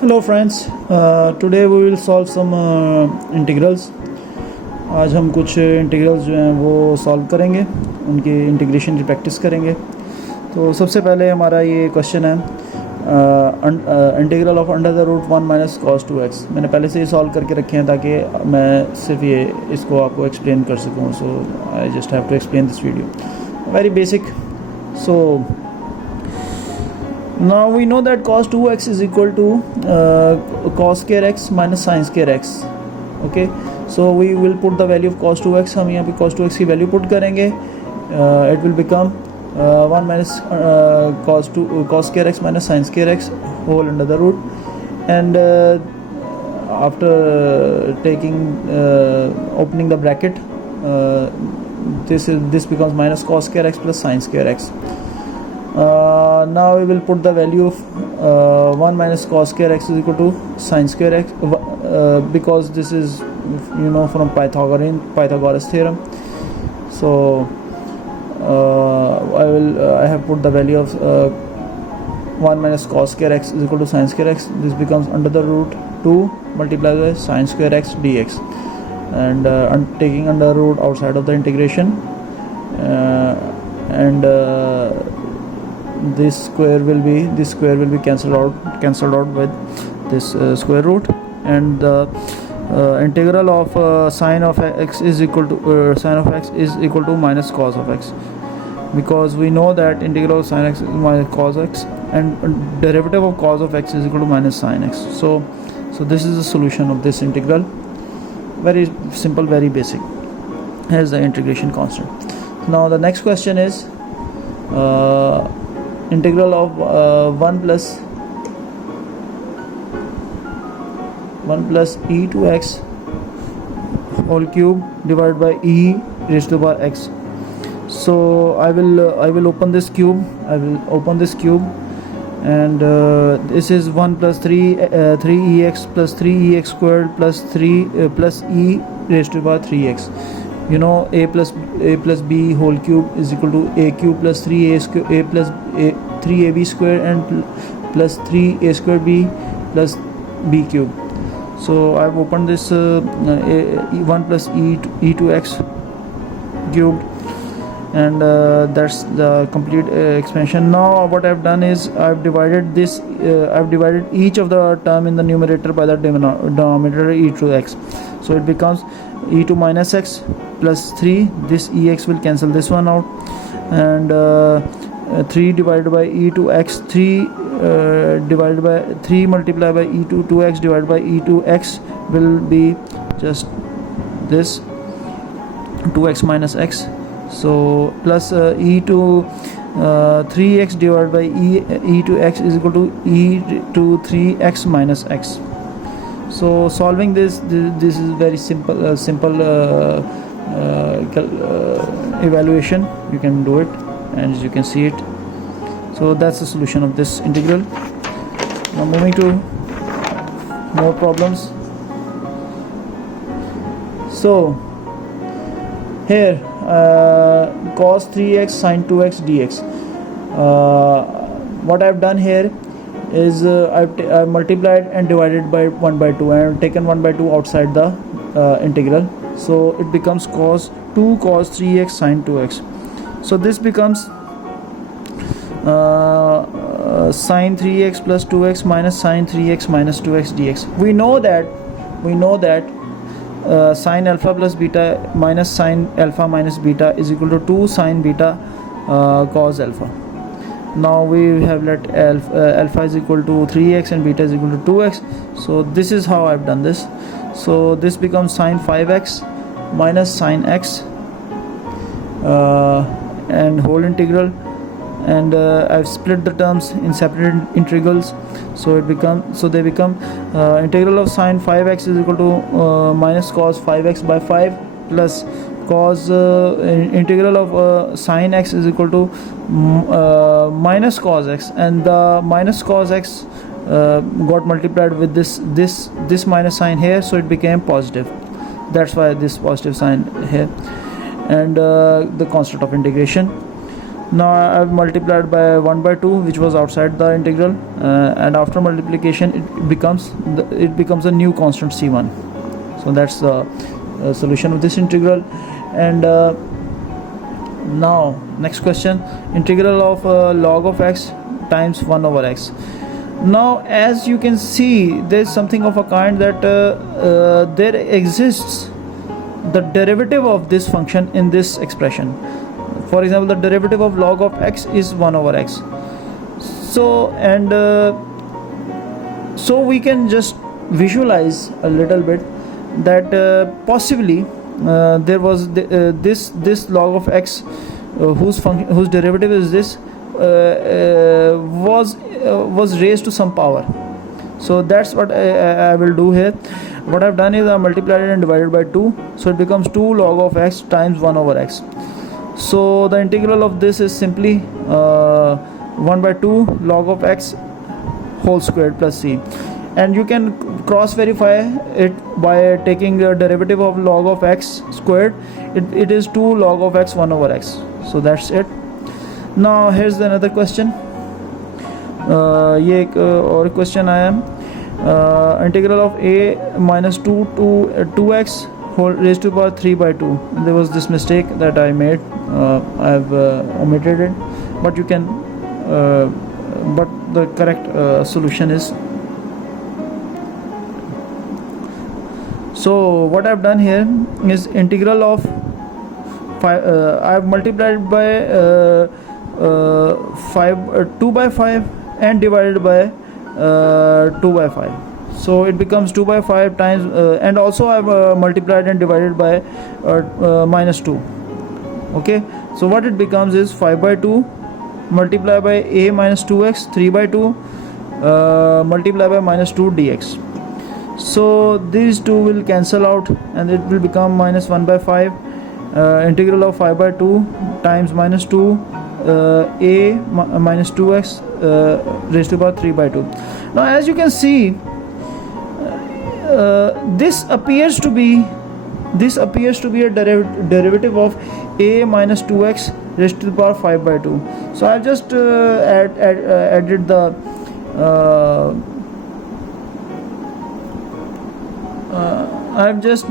Hello friends, today we will solve some integrals. आज हम कुछ इंटीग्रल्स जो हैं वो सॉल्व करेंगे, उनकी इंटीग्रेशन की प्रैक्टिस करेंगे। तो सबसे पहले हमारा ये क्वेश्चन है integral of under the root 1 minus cos 2x। मैंने पहले से ही सॉल्व करके रखे हैं ताकि मैं सिर्फ ये इसको आपको एक्सप्लेन कर सकूँ। So I just have to explain this video very basic. So now we know that cos 2x is equal to cos square x minus sin square x. Okay, so we will put the value of cos 2x. हम यहाँ पे cos 2x की value put करेंगे. It will become 1 minus cos square x minus sin square x whole under the root, and after taking opening the bracket, this becomes minus cos square x plus sin square x. Now we will put the value of 1 minus cos square x is equal to sin square x, because this is from Pythagoras theorem. So I have put the value of 1 minus cos square x is equal to sin square x. This becomes under the root 2 multiplied by sin square x dx, and taking under root outside of the integration, and this square will be cancelled out with this square root, and the integral of sin of x is equal to minus cos of x, because we know that integral of sin x is minus cos x, and derivative of cos of x is equal to minus sin x. So this is the solution of this integral. Very simple, very basic. Here's the integration constant. Now the next question is integral of 1 plus e to x whole cube divided by e raised to the power x. So I will open this cube. And this is 1 plus 3ex plus 3ex squared plus 3 plus e raised to the power 3x. A plus b whole cube is equal to a cube plus 3ab square and plus 3a square b plus b cube. So I've opened this 1 plus e to x cubed, and that's the complete expansion. Now what I've done is I've divided each of the term in the numerator by the denominator e to x. So it becomes e to minus x plus 3. This ex will cancel this one out, and 3 divided by e to x, 3 divided by 3 multiplied by e to 2x divided by e to x will be just this 2x minus x. So plus e to 3x divided by e to x is equal to e to 3x minus x. So solving this is very simple evaluation. You can do it, and as you can see it. So that's the solution of this integral. Now moving to more problems. So here cos 3x sin 2x dx. What I've done here is I've multiplied and divided by 1 by 2 and taken 1 by 2 outside the integral. So it becomes cos 3x sin 2x. So this becomes sin 3x plus 2x minus sin 3x minus 2x dx. We know that sin alpha plus beta minus sin alpha minus beta is equal to 2 sin beta cos alpha. Now we have let alpha is equal to 3x and beta is equal to 2x. So this is how I've done this. So this becomes sin 5x minus sin x and whole integral, and I've split the terms in separate integrals. So they become integral of sin 5x is equal to minus cos 5x by 5 plus cos integral of sin x is equal to minus cos x, and the minus cos x got multiplied with this minus sign here, so it became positive. That's why this positive sign here, and the constant of integration. Now I've multiplied by 1 by 2, which was outside the integral, and after multiplication it becomes a new constant c1. So that's the solution of this integral. And now next question, integral of log of x times 1 over x. Now as you can see, there's something of a kind that there exists the derivative of this function in this expression. For example, the derivative of log of x is 1 over x. So and so we can just visualize a little bit that possibly there was this log of x whose derivative is this was raised to some power. So that's what I will do here. What I've done is I multiplied it and divided by 2, so it becomes 2 log of x times 1 over x. So the integral of this is simply 1 by 2 log of x whole squared plus c, and you can cross verify it by taking the derivative of log of x squared. It is 2 log of x 1 over x. So that's it. Now here's another question. ये एक और question आया है, integral of a minus 2 to 2x whole raised to power 3 by 2. There was this mistake that I made. I've omitted it, but you can but the correct solution is, so what I've done here is integral of 5, I've multiplied by 2 by 5 and divided by 2 by 5. So it becomes 2 by 5 times and also I've multiplied and divided by minus 2. Okay, so what it becomes is 5 by 2 multiplied by a minus 2x, 3 by 2 multiplied by minus 2 dx. So these two will cancel out and it will become minus 1 by 5. Integral of 5 by 2 times minus 2 a minus 2x raised to power 3 by 2. Now as you can see, this appears to be a derivative of a minus 2x raised to the power 5 by 2. So I've just added the I've just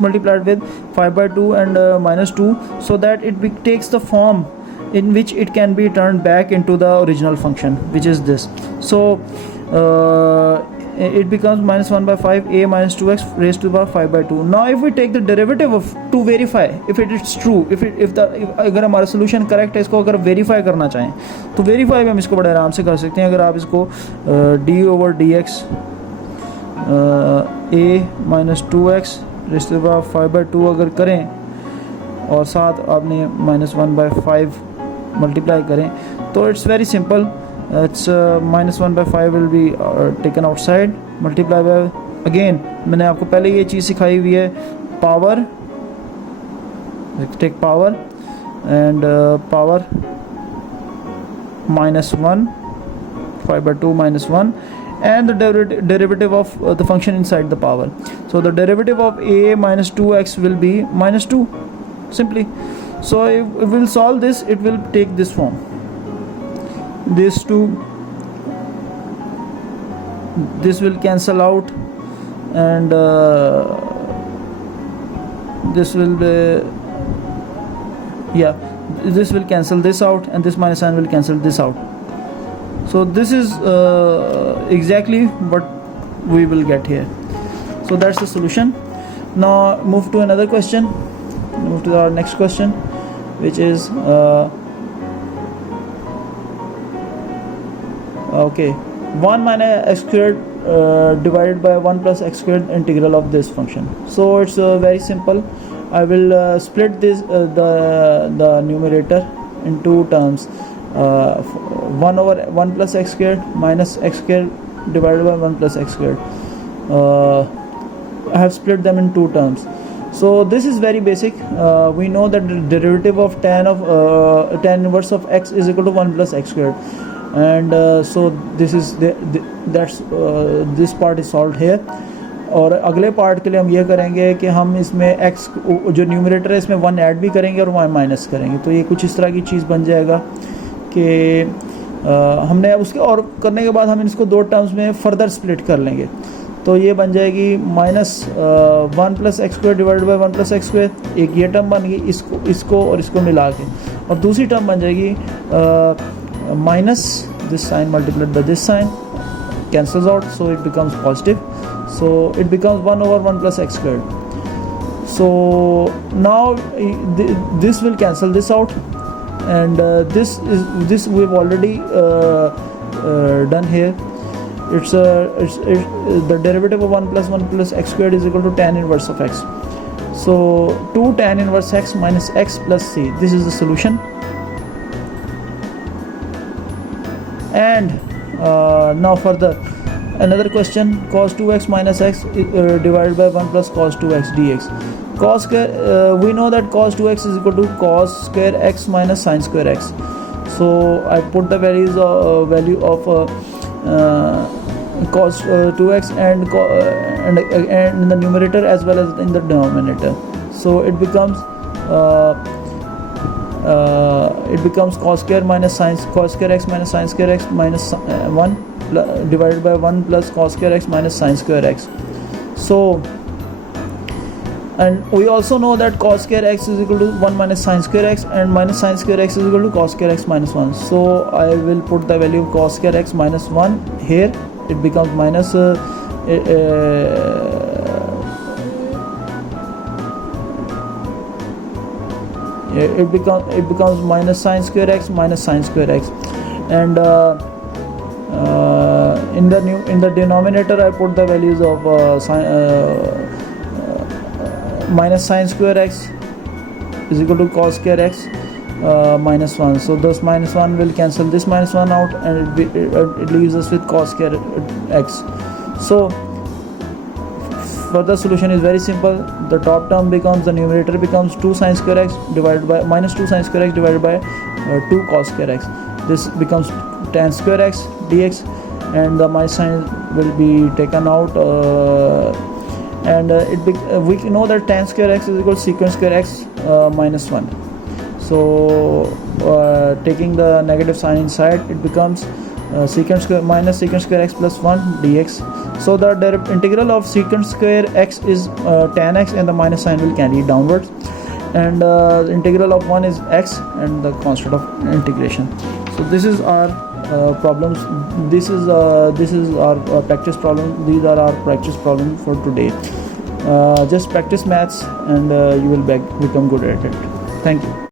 multiplied with 5 by 2 and minus 2, so that it takes the form in which it can be turned back into the original function, which is this. So it becomes minus 1 by 5 a minus 2x raised to the power 5 by 2. Now if we take the derivative of to verify if it is true, if अगर हमारा solution correct है, इसको अगर verify करना चाहें तो verify भी हम इसको बड़े आराम से कर सकते हैं. अगर आप इसको d over d x a minus 2x raise to the power 5 by 2 अगर करें और साथ आपने माइनस 1 by 5 मल्टीप्लाई करें, तो it's very simple. It's minus 1 by 5 will be taken outside, multiply by, again मैंने आपको पहले ये चीज़ सिखाई हुई है, power, take power and power minus 1, 5 by 2 minus 1, and the derivative of the function inside the power. So the derivative of a minus 2x will be minus 2 simply. So if we'll solve this, it will take this form. This will cancel out, and this will be, this will cancel this out, and this minus sign will cancel this out. So this is exactly what we will get here. So that's the solution. Now move to another question. Move to our next question, which is okay, 1 minus x squared divided by 1 plus x squared integral of this function. So it's very simple. I will split this the numerator in two terms, 1 over 1 plus x squared minus x squared divided by 1 plus x squared. I have split them in two terms. So this is very basic. We know that the derivative of tan inverse of x is equal to 1 plus x squared, and so this is this part is solved here. और अगले part के लिए हम ये करेंगे कि हम इसमें x जो न्यूमरेटर है इसमें 1 ऐड भी करेंगे और 1 माइनस करेंगे। तो ये कुछ इस तरह की चीज़ बन जाएगा कि हमने उसके और करने के बाद हम इसको दो टर्म्स में फर्दर स्प्लिट कर लेंगे। तो ये बन जाएगी -1 + x² डिवाइडेड बाई 1 + x²। एक ये टर्म बन गई, इसको और इसको मिला के। और दूसरी टर्म बन जाएगी minus this sine multiplied by this sine, cancels out, so it becomes positive. So it becomes 1/1 + x². So now this will cancel this out, and this we've already done here. It's the derivative of 1 + 1 + x² is equal to tan inverse of x. So 2 tan inverse x minus x plus c. This is the solution. And now for another question, cos 2x minus x divided by 1 plus cos 2x dx. Cos square, we know that cos 2x is equal to cos square x minus sin square x. So I put the value of cos 2x and in the numerator as well as in the denominator. So it becomes cos square x minus sin square x minus 1 divided by 1 plus cos square x minus sin square x. So, and we also know that cos square x is equal to 1 minus sin square x, and minus sin square x is equal to cos square x minus 1. So I will put the value of cos square x minus 1 here. It becomes minus it becomes minus sin square x minus sin square x, and in the denominator I put the values of minus sin square x is equal to cos square x minus 1. So this minus 1 will cancel this minus 1 out, and it leaves us with cos square x. So further solution is very simple. The top term becomes, the numerator becomes 2 sin square x divided by minus 2 sin square x divided by 2 cos square x. This becomes tan square x dx, and the minus sign will be taken out, and we know that tan square x is equal to secant square x minus 1. So taking the negative sign inside, it becomes secant square minus secant square x plus 1 dx. So the integral of secant square x is tan x, and the minus sign will carry downwards, and the integral of 1 is x, and the constant of integration. So this is our problems. This is our practice problem. These are our practice problems for today. Just practice maths, and you will become good at it. Thank you.